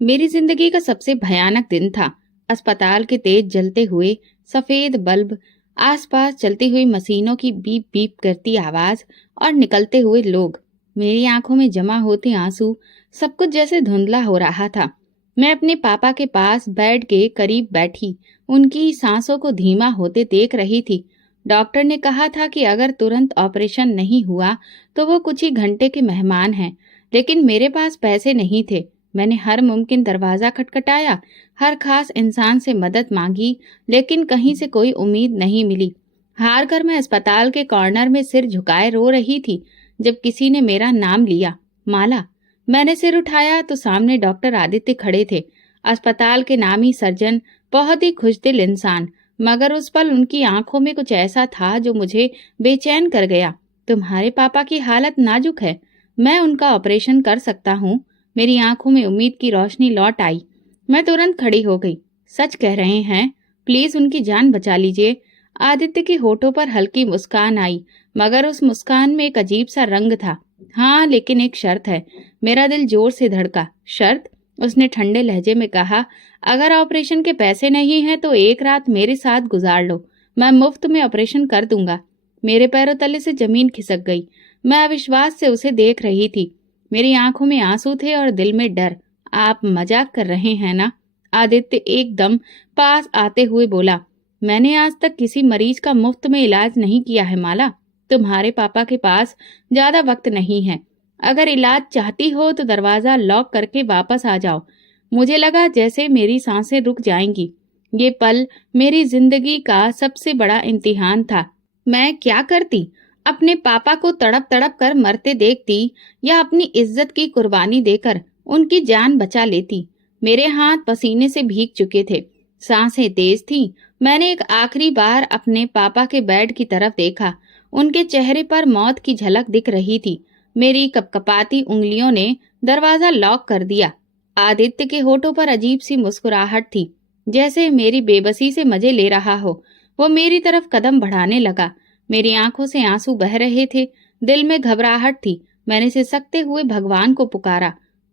मेरी जिंदगी का सबसे भयानक दिन था। अस्पताल के तेज जलते हुए सफेद बल्ब, आसपास चलती हुई मशीनों की बीप बीप करती आवाज और निकलते हुए लोग। मेरी आंखों में जमा होते आंसू, सब कुछ जैसे धुंधला हो रहा था। मैं अपने पापा के पास बेड के करीब बैठी उनकी सांसों को धीमा होते देख रही थी। डॉक्टर ने कहा था कि अगर तुरंत ऑपरेशन नहीं हुआ तो वो कुछ ही घंटे के मेहमान हैं, लेकिन मेरे पास पैसे नहीं थे। मैंने हर मुमकिन दरवाजा खटखटाया, हर खास इंसान से मदद मांगी, लेकिन कहीं से कोई उम्मीद नहीं मिली। हार कर मैं अस्पताल के कॉर्नर में सिर झुकाए रो रही थी जब किसी ने मेरा नाम लिया, माला। मैंने सिर उठाया तो सामने डॉक्टर आदित्य खड़े थे, अस्पताल के नामी सर्जन, बहुत ही खुशदिल इंसान। मगर उस पल उनकी आंखों में कुछ ऐसा था जो मुझे बेचैन कर गया। तुम्हारे पापा की हालत नाजुक है, मैं उनका ऑपरेशन कर सकता हूँ। मेरी आंखों में उम्मीद की रोशनी लौट आई। मैं तुरंत खड़ी हो गई। सच कह रहे हैं, प्लीज उनकी जान बचा लीजिए। आदित्य के होठों पर हल्की मुस्कान आई, मगर उस मुस्कान में एक अजीब सा रंग था। हाँ, लेकिन एक शर्त है। मेरा दिल जोर से धड़का। शर्त? उसने ठंडे लहजे में कहा, अगर ऑपरेशन के पैसे नहीं हैं तो एक रात मेरे साथ गुजार लो, मैं मुफ्त में ऑपरेशन कर दूंगा। मेरे पैरों तले से जमीन खिसक गई। मैं अविश्वास से उसे देख रही थी। मेरी आंखों में आंसू थे और दिल में डर। आप मजाक कर रहे हैं ना? आदित्य एकदम पास आते हुए बोला, मैंने आज तक किसी मरीज का मुफ्त में इलाज नहीं किया है माला। तुम्हारे पापा के पास ज्यादा वक्त नहीं है। अगर इलाज चाहती हो तो दरवाजा लॉक करके वापस आ जाओ। मुझे लगा जैसे मेरी सांसें रुक जाएंगी। ये पल मेरी जिंदगी का सबसे बड़ा इम्तिहान था। मैं क्या करती? अपने पापा को तड़प तड़प कर मरते देखती या अपनी इज्जत की कुर्बानी देकर उनकी जान बचा लेती? मेरे हाथ पसीने से भीग चुके थे, सांसें तेज थीं। मैंने एक आखिरी बार अपने पापा के बेड की तरफ देखा। उनके चेहरे पर मौत की झलक दिख रही थी। मेरी कपकपाती उंगलियों ने दरवाजा लॉक कर दिया। आदित्य के होठों पर अजीब सी मुस्कुराहट थी, जैसे मेरी बेबसी से मजे ले रहा हो। वो मेरी तरफ कदम बढ़ाने लगा। मेरी आंखों से आंसू बह रहे थे, दिल में घबराहट थी। मैंने सिसकते हुए भगवान को पुकारा,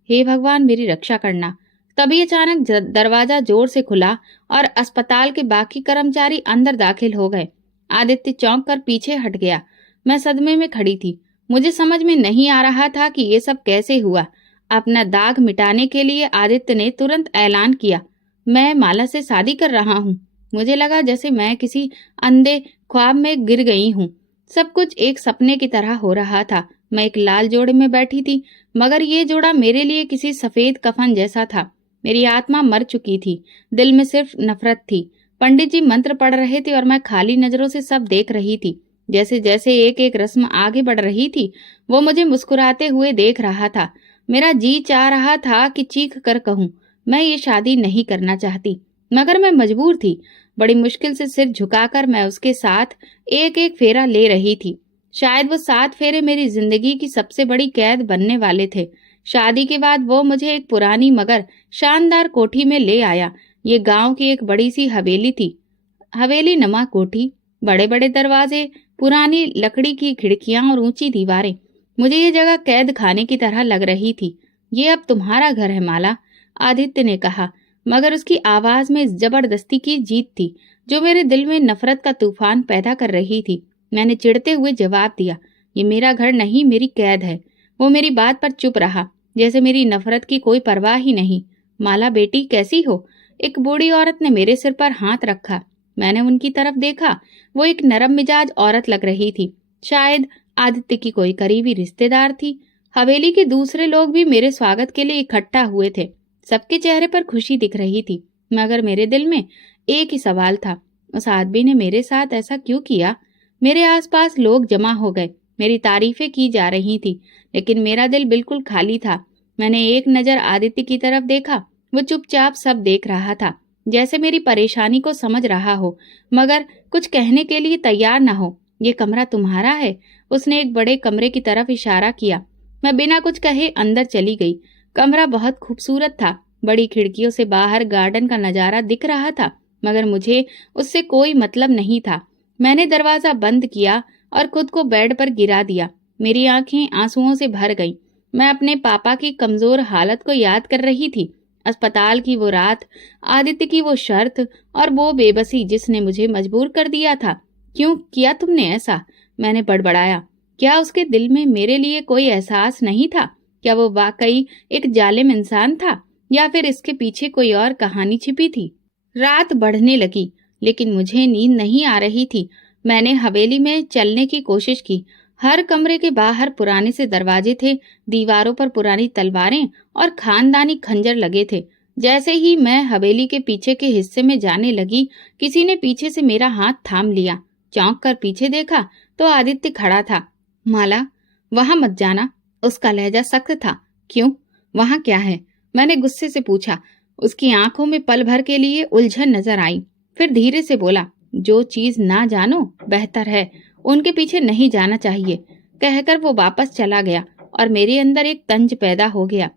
हे भगवान मेरी रक्षा करना। तभी अचानक दरवाजा जोर से खुला और अस्पताल के बाकी कर्मचारी अंदर दाखिल हो गए। आदित्य चौंक कर पीछे हट गया। मैं सदमे में खड़ी थी। मुझे समझ में नहीं आ रहा था कि ये सब कैसे हुआ। अपना दाग मिटाने के लिए आदित्य ने तुरंत ऐलान किया, मैं माला से शादी कर रहा हूँ। मुझे लगा जैसे मैं किसी अंधे ख्वाब में गिर गई हूँ। सब कुछ एक सपने की तरह हो रहा था। मैं एक लाल जोड़े में बैठी थी, मगर ये जोड़ा मेरे लिए किसी सफेद कफन जैसा था। मेरी आत्मा मर चुकी थी, दिल में सिर्फ नफरत थी। पंडित जी मंत्र पढ़ रहे थे और मैं खाली नजरों से सब देख रही थी। जैसे जैसे एक एक रस्म आगे बढ़ रही थी, वो मुझे मुस्कुराते हुए देख रहा था। मेरा जी चाह रहा था कि चीख कर कहूँ, मैं ये शादी नहीं करना चाहती, मगर मैं मजबूर थी। बड़ी मुश्किल से सिर झुकाकर मैं उसके साथ एक एक फेरा ले रही थी। शायद वो 7 फेरे मेरी जिंदगी की सबसे बड़ी कैद बनने वाले थे। शादी के बाद वो मुझे एक पुरानी मगर शानदार कोठी में ले आया। ये गांव की एक बड़ी सी हवेली थी। हवेली नमा कोठी, बड़े बड़े दरवाजे, पुरानी लकड़ी की खिड़कियां और ऊंची दीवारें। मुझे ये जगह कैद खाने की तरह लग रही थी। ये अब तुम्हारा घर है माला, आदित्य ने कहा, मगर उसकी आवाज में जबरदस्ती की जीत थी जो मेरे दिल में नफरत का तूफान पैदा कर रही थी। मैंने चिढ़ते हुए जवाब दिया, ये मेरा घर नहीं, मेरी कैद है। वो मेरी बात पर चुप रहा, जैसे मेरी नफरत की कोई परवाह ही नहीं। माला बेटी कैसी हो? एक बूढ़ी औरत ने मेरे सिर पर हाथ रखा। मैंने उनकी तरफ देखा। वो एक नरम मिजाज औरत लग रही थी, शायद आदित्य की कोई करीबी रिश्तेदार थी। हवेली के दूसरे लोग भी मेरे स्वागत के लिए इकट्ठा हुए थे। सबके चेहरे पर खुशी दिख रही थी, मगर मेरे दिल में एक ही सवाल था, उस आदमी ने मेरे साथ ऐसा क्यों किया? मेरे आसपास लोग जमा हो गए, मेरी तारीफें की जा रही थी, लेकिन मेरा दिल बिल्कुल खाली था। मैंने एक नजर आदित्य की तरफ देखा। वो चुपचाप सब देख रहा था, जैसे मेरी परेशानी को समझ रहा हो, मगर कुछ कहने के लिए तैयार न हो। ये कमरा तुम्हारा है? उसने एक बड़े कमरे की तरफ इशारा किया। मैं बिना कुछ कहे अंदर चली गई। कमरा बहुत खूबसूरत था। बड़ी खिड़कियों से बाहर गार्डन का नजारा दिख रहा था, मगर मुझे उससे कोई मतलब नहीं था। मैंने दरवाजा बंद किया और खुद को बेड पर गिरा दिया। मेरी आंखें आंसुओं से भर गईं। मैं अपने पापा की कमजोर हालत को याद कर रही थी। अस्पताल की वो रात, आदित्य की वो शर्त और वो बेबसी जिसने मुझे मजबूर कर दिया था। क्यों किया तुमने ऐसा? मैंने बड़बड़ाया। क्या उसके दिल में मेरे लिए कोई एहसास नहीं था? क्या वो वाकई एक जालिम इंसान था या फिर इसके पीछे कोई और कहानी छिपी थी? रात बढ़ने लगी लेकिन मुझे नींद नहीं आ रही थी। मैंने हवेली में चलने की कोशिश की। हर कमरे के बाहर पुराने से दरवाजे थे, दीवारों पर पुरानी तलवारें और खानदानी खंजर लगे थे। जैसे ही मैं हवेली के पीछे के हिस्से में जाने लगी, किसी ने पीछे से मेरा हाथ थाम लिया। चौंक कर पीछे देखा तो आदित्य खड़ा था। माला, वहां मत जाना। उसका लहजा सख्त था। क्यों? वहां क्या है? मैंने गुस्से से पूछा। उसकी आंखों में पल भर के लिए उलझन नजर आई। फिर धीरे से बोला, जो चीज ना जानो बेहतर है उनके पीछे नहीं जाना चाहिए। कहकर वो वापस चला गया और मेरे अंदर एक तंज पैदा हो गया।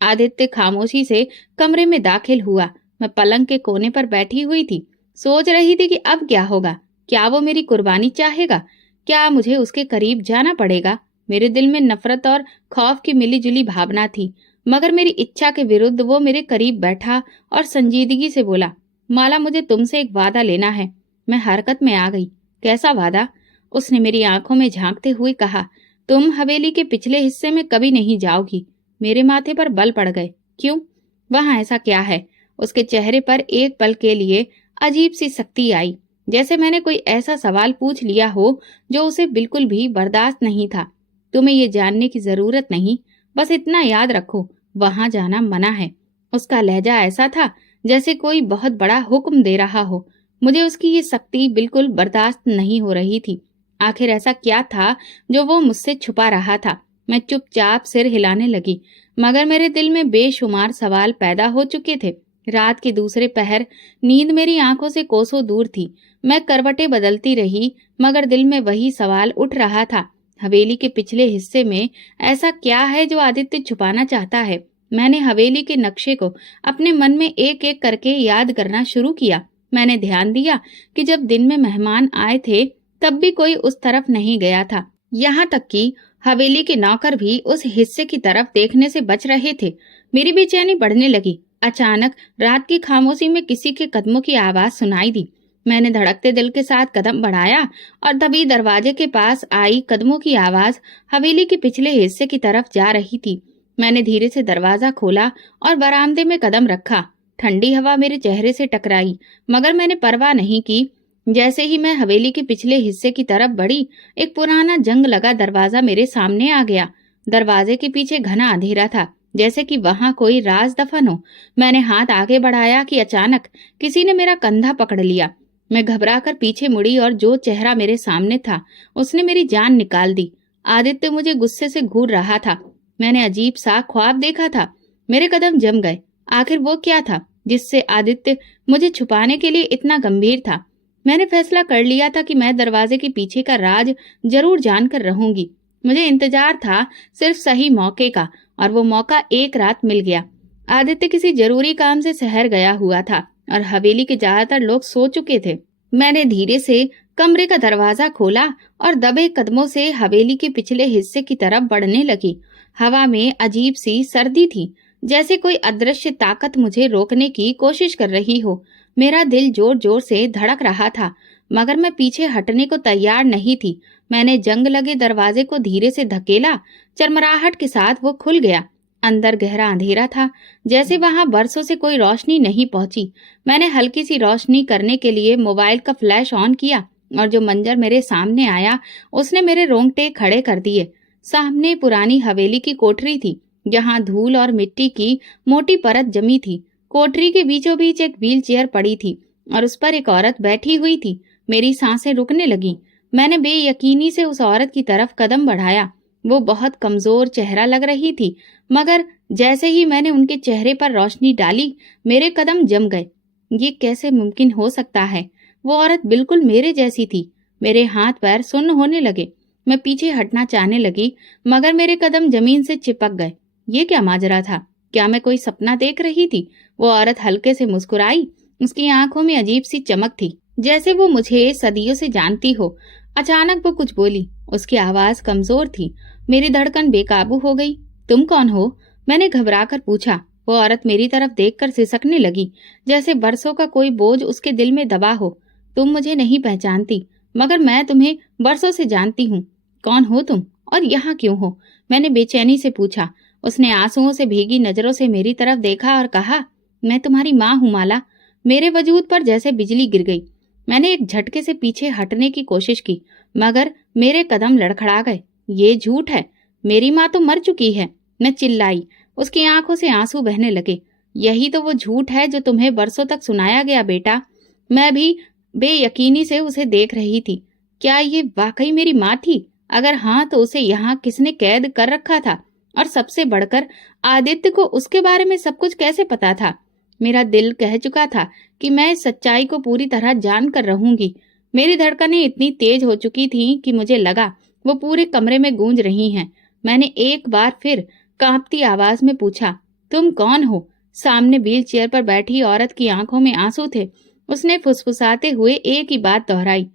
आदित्य खामोशी से कमरे में दाखिल हुआ। मैं पलंग के कोने पर बैठी हुई थी। सोच रही थी कि अब क्या होगा। क्या वो मेरी कुर्बानी चाहेगा? क्या मुझे उसके करीब जाना पड़ेगा? मेरे दिल में नफरत और खौफ की मिलीजुली भावना थी, मगर मेरी इच्छा के विरुद्ध वो मेरे करीब बैठा और संजीदगी से बोला, माला, मुझे तुमसे एक वादा लेना है। मैं हरकत में आ गई। कैसा वादा? उसने मेरी आंखों में झांकते हुए कहा, तुम हवेली के पिछले हिस्से में कभी नहीं जाओगी। मेरे माथे पर बल पड़ गए। क्यों? वहां ऐसा क्या है? उसके चेहरे पर एक पल के लिए अजीब सी सख्ती आई, जैसे मैंने कोई ऐसा सवाल पूछ लिया हो जो उसे बिल्कुल भी बर्दाश्त नहीं था। तुम्हें ये जानने की जरूरत नहीं, बस इतना याद रखो, वहां जाना मना है। उसका लहजा ऐसा था जैसे कोई बहुत बड़ा हुक्म दे रहा हो। मुझे उसकी ये सख्ती बिल्कुल बर्दाश्त नहीं हो रही थी। आखिर ऐसा क्या था जो वो मुझसे छुपा रहा था? मैं चुपचाप सिर हिलाने लगी, मगर मेरे दिल में बेशुमार सवाल पैदा हो चुके थे। रात के दूसरे पहर नींद मेरी आंखों से कोसों दूर थी। मैं करवटें बदलती रही, मगर दिल में वही सवाल उठ रहा था। हवेली के पिछले हिस्से में ऐसा क्या है जो आदित्य छुपाना चाहता है? मैंने हवेली के नक्शे को अपने मन में एक एक करके याद करना शुरू किया। मैंने ध्यान दिया कि जब दिन में मेहमान आए थे तब भी कोई उस तरफ नहीं गया था। यहाँ तक कि हवेली के नौकर भी उस हिस्से की तरफ देखने से बच रहे थे। मेरी बेचैनी बढ़ने लगी। अचानक रात की खामोशी में किसी के कदमों की आवाज सुनाई दी। मैंने धड़कते दिल के साथ कदम बढ़ाया और तभी दरवाजे के पास आई कदमों की आवाज हवेली के पिछले हिस्से की तरफ जा रही थी। मैंने धीरे से दरवाजा खोला और बरामदे में कदम रखा। ठंडी हवा मेरे चेहरे से टकराई, मगर मैंने परवाह नहीं की। जैसे ही मैं हवेली के पिछले हिस्से की तरफ बढ़ी, एक पुराना जंग लगा दरवाजा मेरे सामने आ गया। दरवाजे के पीछे घना अंधेरा था, जैसे कि वहां कोई राज दफन हो। मैंने हाथ आगे बढ़ाया कि अचानक किसी ने मेरा कंधा पकड़ लिया। मैं घबराकर पीछे मुड़ी और जो चेहरा मेरे सामने था उसने मेरी जान निकाल दी। आदित्य मुझे गुस्से से घूर रहा था। मैंने अजीब सा ख्वाब देखा था। मेरे कदम जम गए। आखिर वो क्या था जिससे आदित्य मुझे छुपाने के लिए इतना गंभीर था? मैंने फैसला कर लिया था कि मैं दरवाजे के पीछे का राज जरूर जानकर रहूंगी। मुझे इंतजार था सिर्फ सही मौके का, और वो मौका एक रात मिल गया। आदित्य किसी जरूरी काम से शहर गया हुआ था और हवेली के ज्यादातर लोग सो चुके थे। मैंने धीरे से कमरे का दरवाजा खोला और दबे कदमों से हवेली के पिछले हिस्से की तरफ बढ़ने लगी। हवा में अजीब सी सर्दी थी, जैसे कोई अदृश्य ताकत मुझे रोकने की कोशिश कर रही हो। मेरा दिल जोर जोर से धड़क रहा था, मगर मैं पीछे हटने को तैयार नहीं थी। मैंने जंग लगे दरवाजे को धीरे से धकेला। चरमराहट के साथ वो खुल गया। अंदर गहरा अंधेरा था, जैसे वहां बरसों से कोई रोशनी नहीं पहुंची। मैंने हल्की सी रोशनी करने के लिए मोबाइल का फ्लैश ऑन किया और जो मंजर मेरे सामने आया उसने मेरे रोंगटे खड़े कर दिए। सामने पुरानी हवेली की कोठरी थी, जहां धूल और मिट्टी की मोटी परत जमी थी। कोठरी के बीचों बीच एक व्हील चेयर पड़ी थी और उस पर एक औरत बैठी हुई थी। मेरी सांसें रुकने लगी। मैंने बेयकीनी से उस औरत की तरफ कदम बढ़ाया। वो बहुत कमजोर चेहरा लग रही थी, मगर जैसे ही मैंने उनके चेहरे पर रोशनी डाली, मेरे कदम जम गए। ये कैसे मुमकिन हो सकता है? वो औरत बिल्कुल मेरे जैसी थी। मेरे हाथ पैर सुन्न होने लगे। मैं पीछे हटना चाहने लगी, मगर मेरे कदम जमीन से चिपक गए। ये क्या माजरा था? क्या मैं कोई सपना देख रही थी? वो औरत हल्के से मुस्कुराई। उसकी आंखों में अजीब सी चमक थी, जैसे वो मुझे सदियों से जानती हो। अचानक वो कुछ बोली। उसकी आवाज कमजोर थी। मेरी धड़कन बेकाबू हो गई। तुम कौन हो? मैंने घबराकर पूछा। वो औरत मेरी तरफ देखकर सिसकने लगी, जैसे बरसों का कोई बोझ उसके दिल में दबा हो। तुम मुझे नहीं पहचानती, मगर मैं तुम्हें बरसों से जानती हूँ। कौन हो तुम और यहाँ क्यों हो? मैंने बेचैनी से पूछा। उसने आंसुओं से भीगी नजरों से मेरी तरफ देखा और कहा, मैं तुम्हारी माँ हूँ माला। मेरे वजूद पर जैसे बिजली गिर गई। मैंने एक झटके से पीछे हटने की कोशिश की, मगर मेरे कदम लड़खड़ा गए। ये झूठ है, मेरी माँ तो मर चुकी है। मैं चिल्लाई। उसकी आंखों से आंसू बहने लगे। यही तो वो झूठ है जो तुम्हें बरसों तक सुनाया गया बेटा। मैं भी बेयकीनी से उसे देख रही थी। क्या ये वाकई मेरी माँ थी? अगर हाँ, तो उसे यहाँ किसने कैद कर रखा था? और सबसे बढ़कर आदित्य को उसके बारे में सब कुछ कैसे पता था? मेरा दिल कह चुका था कि मैं इस सच्चाई को पूरी तरह जान कर रहूंगी। मेरी धड़कनें इतनी तेज हो चुकी थीं कि मुझे लगा वो पूरे कमरे में गूंज रही हैं। मैंने एक बार फिर कांपती आवाज में पूछा, तुम कौन हो? सामने व्हील चेयर पर बैठी औरत की आंखों में आंसू थे। उसने फुसफुसाते हुए एक ही बात दोहराई,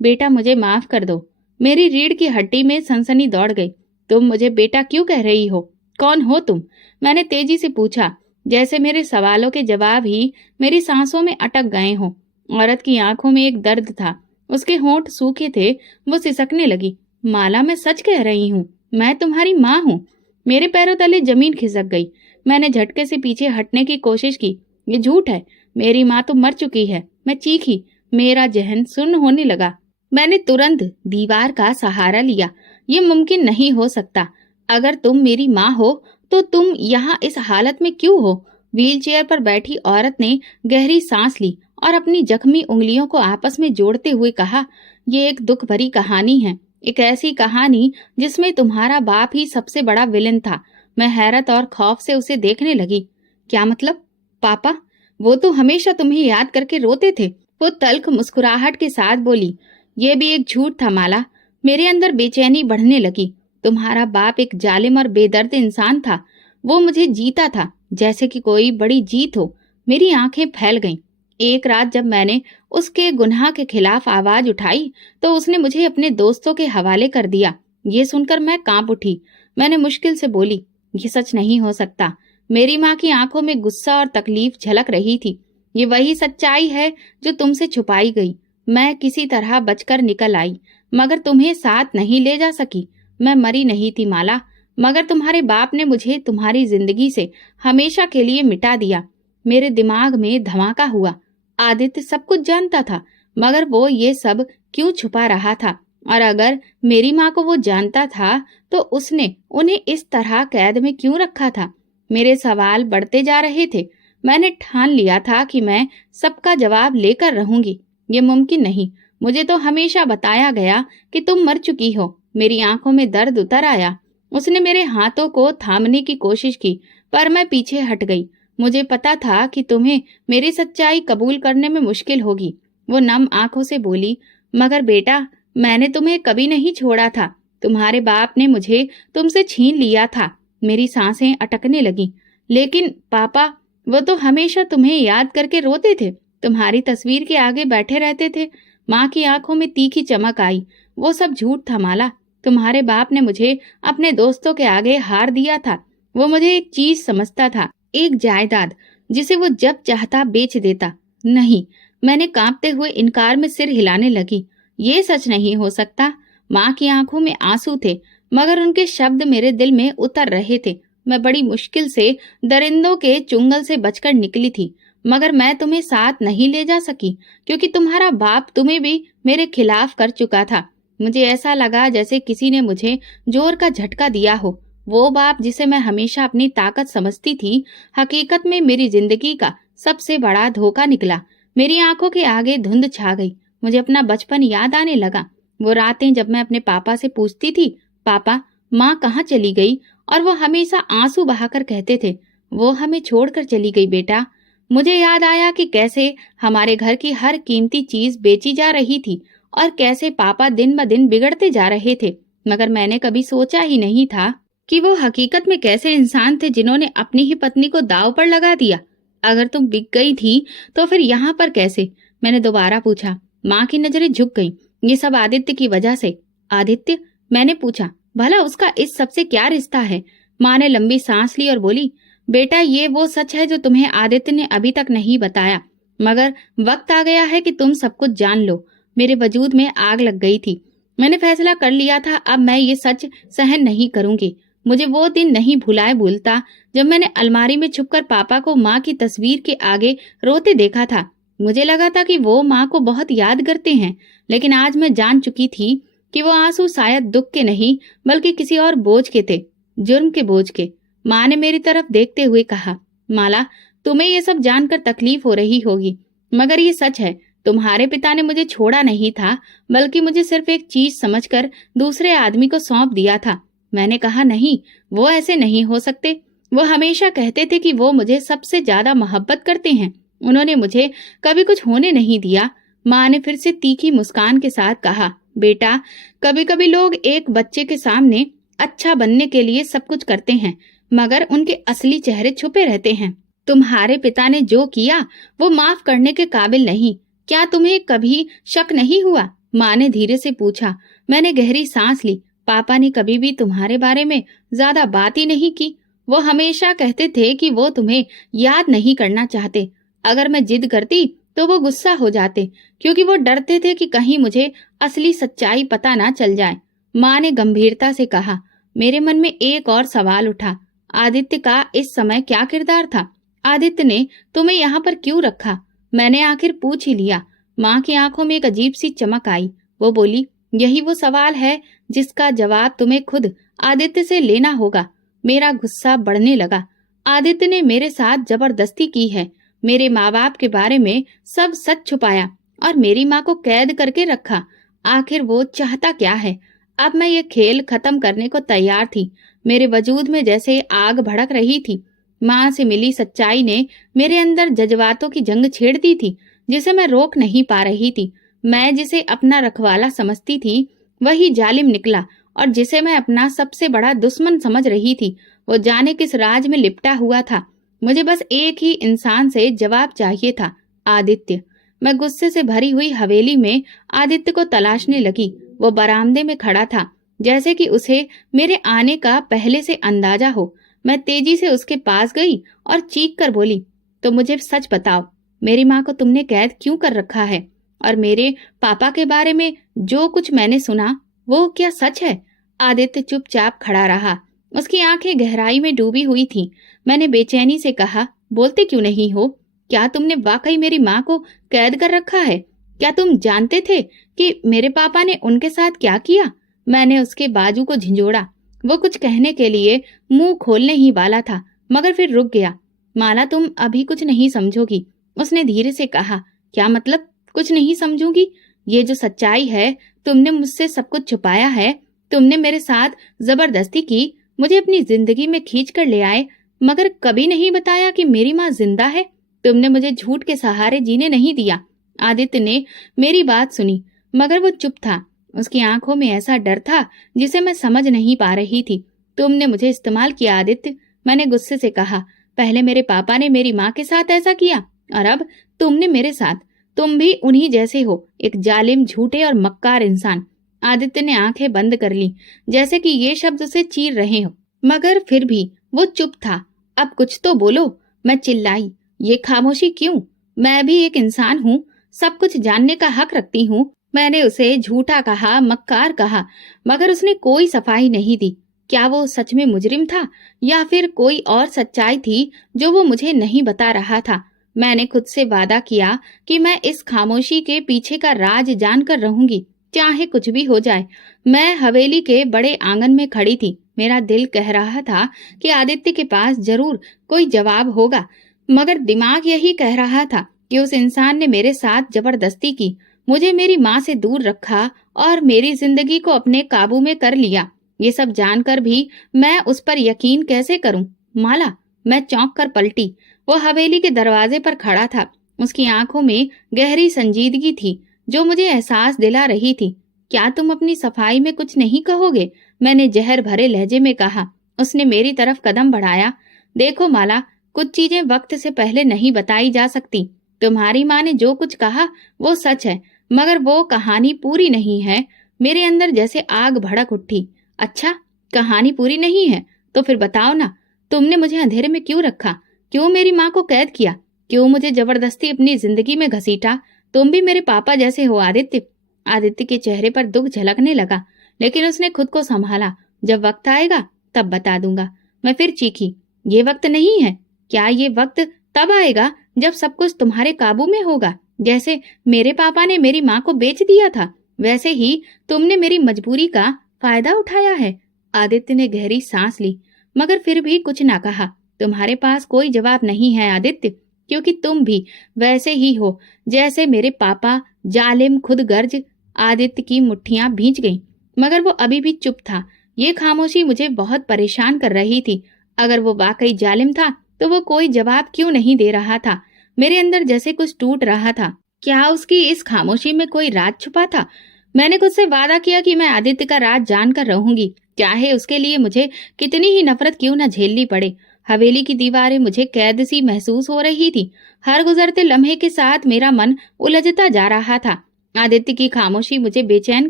बेटा मुझे माफ कर दो। मेरी रीढ़ की हड्डी में सनसनी दौड़ गई। तुम मुझे बेटा क्यों कह रही हो? कौन हो तुम? मैंने तेजी से पूछा, जैसे मेरे सवालों के जवाब ही मेरी सांसों में अटक गए हों। औरत की आंखों में एक दर्द था, उसके होंठ सूखे थे। वो सिसकने लगी, माला मैं सच कह रही हूँ, मैं तुम्हारी माँ हूँ। मेरे पैरों तले जमीन खिसक गई। मैंने झटके से पीछे हटने की कोशिश की। ये झूठ है, मेरी माँ तो मर चुकी है। मैं चीखी। मेरा जहन सुन्न होने लगा। मैंने तुरंत दीवार का सहारा लिया। ये मुमकिन नहीं हो सकता। अगर तुम मेरी माँ हो तो तुम यहाँ इस हालत में क्यों हो? व्हीलचेयर पर बैठी औरत ने गहरी सांस ली और अपनी जख्मी उंगलियों को आपस में जोड़ते हुए कहा, ये एक दुख भरी कहानी है, एक ऐसी कहानी जिसमें तुम्हारा बाप ही सबसे बड़ा विलेन था। मैं हैरत और खौफ से उसे देखने लगी। क्या मतलब? पापा? वो तो हमेशा तुम्हें याद करके रोते थे। वो तल्ख मुस्कुराहट के साथ बोली, ये भी एक झूठ था माला। मेरे अंदर बेचैनी बढ़ने लगी। तुम्हारा बाप एक जालिम और बेदर्द इंसान था। वो मुझे जीता था, जैसे कि कोई बड़ी जीत हो। मेरी आंखें फैल गईं। एक रात जब मैंने उसके गुनाह के खिलाफ आवाज उठाई तो उसने मुझे अपने दोस्तों के हवाले कर दिया। ये सुनकर मैं कांप उठी। मैंने मुश्किल से बोली, ये सच नहीं हो सकता। मेरी माँ की आंखों में गुस्सा और तकलीफ झलक रही थी। ये वही सच्चाई है जो तुमसे छुपाई गई। मैं किसी तरह बचकर निकल आई, मगर तुम्हें साथ नहीं ले जा सकी। मैं मरी नहीं थी माला, मगर तुम्हारे बाप ने मुझे तुम्हारी जिंदगी से हमेशा के लिए मिटा दिया। मेरे दिमाग में धमाका हुआ। आदित्य सब कुछ जानता था, मगर वो ये सब क्यों छुपा रहा था? और अगर मेरी माँ को वो जानता था तो उसने उन्हें इस तरह कैद में क्यों रखा था? मेरे सवाल बढ़ते जा रहे थे। मैंने ठान लिया था कि मैं सबका जवाब लेकर रहूंगी। ये मुमकिन नहीं। मुझे तो हमेशा बताया गया कि तुम मर चुकी हो। मेरी आंखों में दर्द उतर आया। उसने मेरे हाथों को थामने की कोशिश की, पर मैं पीछे हट गई। मुझे पता था कि तुम्हें मेरी सच्चाई कबूल करने में मुश्किल होगी। वो नम आंखों से बोली, मगर बेटा, मैंने तुम्हें कभी नहीं छोड़ा था। तुम्हारे बाप ने मुझे तुमसे छीन लिया था। मेरी सांसें अटकने लगी। लेकिन पापा, वो तो हमेशा तुम्हें याद करके रोते थे, तुम्हारी तस्वीर के आगे बैठे रहते थे। माँ की आंखों में तीखी चमक आई। वो सब झूठ था माला। तुम्हारे बाप ने मुझे अपने दोस्तों के आगे हार दिया था। वो मुझे एक चीज समझता था, एक जायदाद, जिसे वो जब चाहता बेच देता। नहीं, मैंने कांपते हुए इनकार में सिर हिलाने लगी। ये सच नहीं हो सकता। माँ की आंखों में आंसू थे, मगर उनके शब्द मेरे दिल में उतर रहे थे। मैं बड़ी मुश्किल से दरिंदों के चुंगल से बचकर निकली थी, मगर मैं तुम्हें साथ नहीं ले जा सकी, क्योंकि तुम्हारा बाप तुम्हें भी मेरे खिलाफ कर चुका था। मुझे ऐसा लगा जैसे किसी ने मुझे जोर का झटका दिया हो। वो बाप जिसे मैं हमेशा अपनी ताकत समझती थी, हकीकत में मेरी जिंदगी का सबसे बड़ा धोखा निकला। मेरी आंखों के आगे धुंध छा गई। मुझे अपना बचपन याद आने लगा। वो रातें जब मैं अपने पापा से पूछती थी, पापा, माँ कहाँ चली गई? और वो हमेशा आंसू बहाकर कहते थे, वो हमें छोड़कर चली गई बेटा। मुझे याद आया कि कैसे हमारे घर की हर कीमती चीज बेची जा रही थी और कैसे पापा दिन ब दिन बिगड़ते जा रहे थे। मगर मैंने कभी सोचा ही नहीं था कि वो हकीकत में कैसे इंसान थे जिन्होंने अपनी ही पत्नी को दांव पर लगा दिया। अगर तुम बिक गई थी तो फिर यहाँ पर कैसे? मैंने दोबारा पूछा। माँ की नजरें झुक गईं। ये सब आदित्य की वजह से। आदित्य? मैंने पूछा। भला उसका इस सब से क्या रिश्ता है? माँ ने लंबी सांस ली और बोली, बेटा, ये वो सच है जो तुम्हें आदित्य ने अभी तक नहीं बताया, मगर वक्त आ गया है कि तुम सब कुछ जान लो। मेरे वजूद में आग लग गई थी। मैंने फैसला कर लिया था, अब मैं ये सच सहन नहीं करूंगी। मुझे वो दिन नहीं भुलाए भूलता जब मैंने अलमारी में छुपकर पापा को माँ की तस्वीर के आगे रोते देखा था। मुझे लगा था कि वो माँ को बहुत याद करते हैं, लेकिन आज मैं जान चुकी थी कि वो आंसू शायद दुख के नहीं बल्कि किसी और बोझ के थे, जुर्म के बोझ के। माँ ने मेरी तरफ देखते हुए कहा, माला, तुम्हें ये सब जानकर तकलीफ हो रही होगी, मगर ये सच है, तुम्हारे पिता ने मुझे छोड़ा नहीं था, बल्कि मुझे सिर्फ एक चीज समझकर दूसरे आदमी को सौंप दिया था। मैंने कहा, नहीं, वो ऐसे नहीं हो सकते। वो हमेशा कहते थे कि वो मुझे सबसे ज्यादा मोहब्बत करते हैं। उन्होंने मुझे कभी कुछ होने नहीं दिया। माँ ने फिर से तीखी मुस्कान के साथ कहा, बेटा, कभी कभी लोग एक बच्चे के सामने अच्छा बनने के लिए सब कुछ करते हैं, मगर उनके असली चेहरे छुपे रहते हैं। तुम्हारे पिता ने जो किया वो माफ करने के काबिल नहीं। क्या तुम्हें कभी शक नहीं हुआ? माँ ने धीरे से पूछा। मैंने गहरी सांस ली। पापा ने कभी भी तुम्हारे बारे में ज्यादा बात ही नहीं की। वो हमेशा कहते थे कि वो तुम्हें याद नहीं करना चाहते। अगर मैं जिद करती तो वो गुस्सा हो जाते, क्योंकि वो डरते थे कि कहीं मुझे असली सच्चाई पता ना चल जाए। माँ ने गंभीरता से कहा। मेरे मन में एक और सवाल उठा, आदित्य का इस समय क्या किरदार था? आदित्य ने तुम्हें यहाँ पर क्यों रखा? मैंने आखिर पूछ ही लिया। माँ की आंखों में एक अजीब सी चमक आई। वो बोली, यही वो सवाल है जिसका जवाब तुम्हें खुद आदित्य से लेना होगा। मेरा गुस्सा बढ़ने लगा। आदित्य ने मेरे साथ जबरदस्ती की है, मेरे माँ बाप के बारे में सब सच छुपाया और मेरी माँ को कैद करके रखा। आखिर वो चाहता क्या है? अब मैं ये खेल खत्म करने को तैयार थी। मेरे वजूद में जैसे आग भड़क रही थी। माँ से मिली सच्चाई ने मेरे अंदर जज्बातों की जंग छेड़ दी थी, जिसे मैं रोक नहीं पा रही थी। मैं जिसे अपना रखवाला समझती थी, वही जालिम निकला, और जिसे मैं अपना सबसे बड़ा दुश्मन समझ रही थी, वो जाने किस राज में लिपटा हुआ था। मुझे बस एक ही इंसान से जवाब चाहिए था, आदित्य। मैं गुस्से से भरी हुई हवेली में आदित्य को तलाशने लगी। वो बरामदे में खड़ा था, जैसे कि उसे मेरे आने का पहले से अंदाजा हो। मैं तेजी से उसके पास गई और चीख कर बोली, तो मुझे सच बताओ, मेरी माँ को तुमने कैद क्यों कर रखा है? और मेरे पापा के बारे में जो कुछ मैंने सुना, वो क्या सच है? आदित्य चुपचाप खड़ा रहा। उसकी आंखें गहराई में डूबी हुई थीं। मैंने बेचैनी से कहा, बोलते क्यों नहीं हो? क्या तुमने वाकई मेरी माँ को कैद कर रखा है? क्या तुम जानते थे कि मेरे पापा ने उनके साथ क्या किया? मैंने उसके बाजू को झिंझोड़ा। वो कुछ कहने के लिए मुंह खोलने ही वाला था, मगर फिर रुक गया। माला, तुम अभी कुछ नहीं समझोगी, उसने धीरे से कहा। क्या मतलब कुछ नहीं समझूंगी? ये जो सच्चाई है, तुमने मुझसे सब कुछ छुपाया है, तुमने मेरे साथ जबरदस्ती की, मुझे अपनी जिंदगी में खींच कर ले आए, मगर कभी नहीं बताया कि मेरी माँ जिंदा है। तुमने मुझे झूठ के सहारे जीने नहीं दिया। आदित्य ने मेरी बात सुनी, मगर वो चुप था। उसकी आंखों में ऐसा डर था जिसे मैं समझ नहीं पा रही थी। तुमने मुझे इस्तेमाल किया आदित्य, मैंने गुस्से से कहा। पहले मेरे पापा ने मेरी माँ के साथ ऐसा किया, और अब तुमने मेरे साथ। तुम भी उन्हीं जैसे हो, एक जालिम, झूठे और मक्कार इंसान। आदित्य ने आंखें बंद कर ली, जैसे कि ये शब्द उसे चीर रहे हो, मगर फिर भी वो चुप था। अब कुछ तो बोलो, मैं चिल्लाई। ये खामोशी क्यों? मैं भी एक इंसान हूँ, सब कुछ जानने का हक रखती हूँ। मैंने उसे झूठा कहा, मक्कार कहा, मगर उसने कोई सफाई नहीं दी। क्या वो सच में मुजरिम था, या फिर कोई और सच्चाई थी जो वो मुझे नहीं बता रहा था? मैंने खुद से वादा किया कि मैं इस खामोशी के पीछे का राज जानकर रहूंगी, चाहे कुछ भी हो जाए। मैं हवेली के बड़े आंगन में खड़ी थी। मेरा दिल कह रहा था कि आदित्य के पास जरूर कोई जवाब होगा, मगर दिमाग यही कह रहा था कि उस इंसान ने मेरे साथ जबरदस्ती की, मुझे मेरी माँ से दूर रखा और मेरी जिंदगी को अपने काबू में कर लिया। ये सब जानकर भी मैं उस पर यकीन कैसे करूं? माला, मैं चौंक कर पलटी। वो हवेली के दरवाजे पर खड़ा था। उसकी आंखों में गहरी संजीदगी थी, जो मुझे एहसास दिला रही थी। क्या तुम अपनी सफाई में कुछ नहीं कहोगे? मैंने जहर भरे लहजे में कहा। उसने मेरी तरफ कदम बढ़ाया। देखो माला, कुछ चीजें वक्त से पहले नहीं बताई जा सकती। तुम्हारी माँ ने जो कुछ कहा वो सच है, मगर वो कहानी पूरी नहीं है। मेरे अंदर जैसे आग भड़क उठी। अच्छा, कहानी पूरी नहीं है तो फिर बताओ ना, तुमने मुझे अंधेरे में क्यों रखा? क्यों मेरी माँ को कैद किया? क्यों मुझे जबरदस्ती अपनी जिंदगी में घसीटा? तुम भी मेरे पापा जैसे हो आदित्य। आदित्य के चेहरे पर दुख झलकने लगा, लेकिन उसने खुद को संभाला। जब वक्त आएगा तब बता दूंगा। मैं फिर चीखी, ये वक्त नहीं है। क्या ये वक्त तब आएगा जब सब कुछ तुम्हारे काबू में होगा? जैसे मेरे पापा ने मेरी माँ को बेच दिया था, वैसे ही तुमने मेरी मजबूरी का फायदा उठाया है। आदित्य ने गहरी सांस ली, मगर फिर भी कुछ ना कहा। तुम्हारे पास कोई जवाब नहीं है आदित्य, क्योंकि तुम भी वैसे ही हो जैसे मेरे पापा, जालिम खुदगर्ज। आदित्य की मुट्ठियां भींच गईं, मगर वो अभी भी चुप था। ये खामोशी मुझे बहुत परेशान कर रही थी। अगर वो वाकई जालिम था तो वो कोई जवाब क्यों नहीं दे रहा था? मेरे अंदर जैसे कुछ टूट रहा था। क्या उसकी इस खामोशी में कोई राज छुपा था? मैंने खुद से वादा किया कि मैं आदित्य का राज जानकर रहूंगी, चाहे उसके लिए मुझे कितनी ही नफरत क्यों न झेलनी पड़े। हवेली की दीवारें मुझे कैद सी महसूस हो रही थी। हर गुजरते लम्हे के साथ मेरा मन उलझता जा रहा था। आदित्य की खामोशी मुझे बेचैन